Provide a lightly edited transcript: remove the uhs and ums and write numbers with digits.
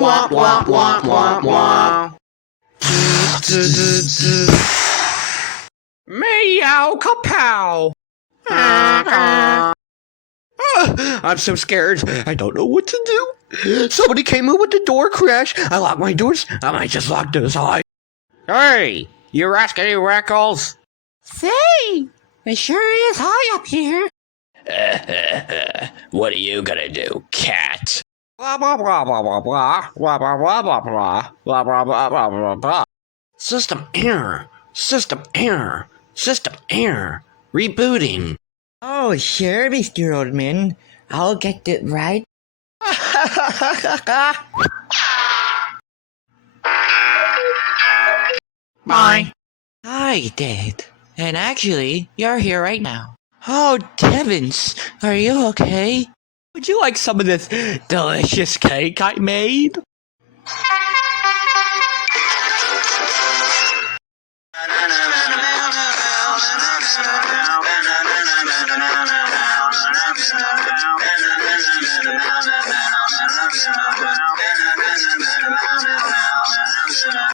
Wah, wah, wah, wah, wah. Meow kapow! I'm so scared. I don't know what to do. Somebody came in with the door crash. I locked my doors. I might just lock those eyes. Hey, you rascally rackles. Say, it sure is high up here. What are you gonna do, cat? Blah blah blah blah blah blah blah blah blah blah blah blah blah blah blah blah blah. System error. System error. System error. Rebooting. Oh, sure, Mr. Oldman. I'll get it right. Bye. Hi, Dad. And actually, you're here right now. Oh, Devins, are you okay? Would you like some of this delicious cake I made?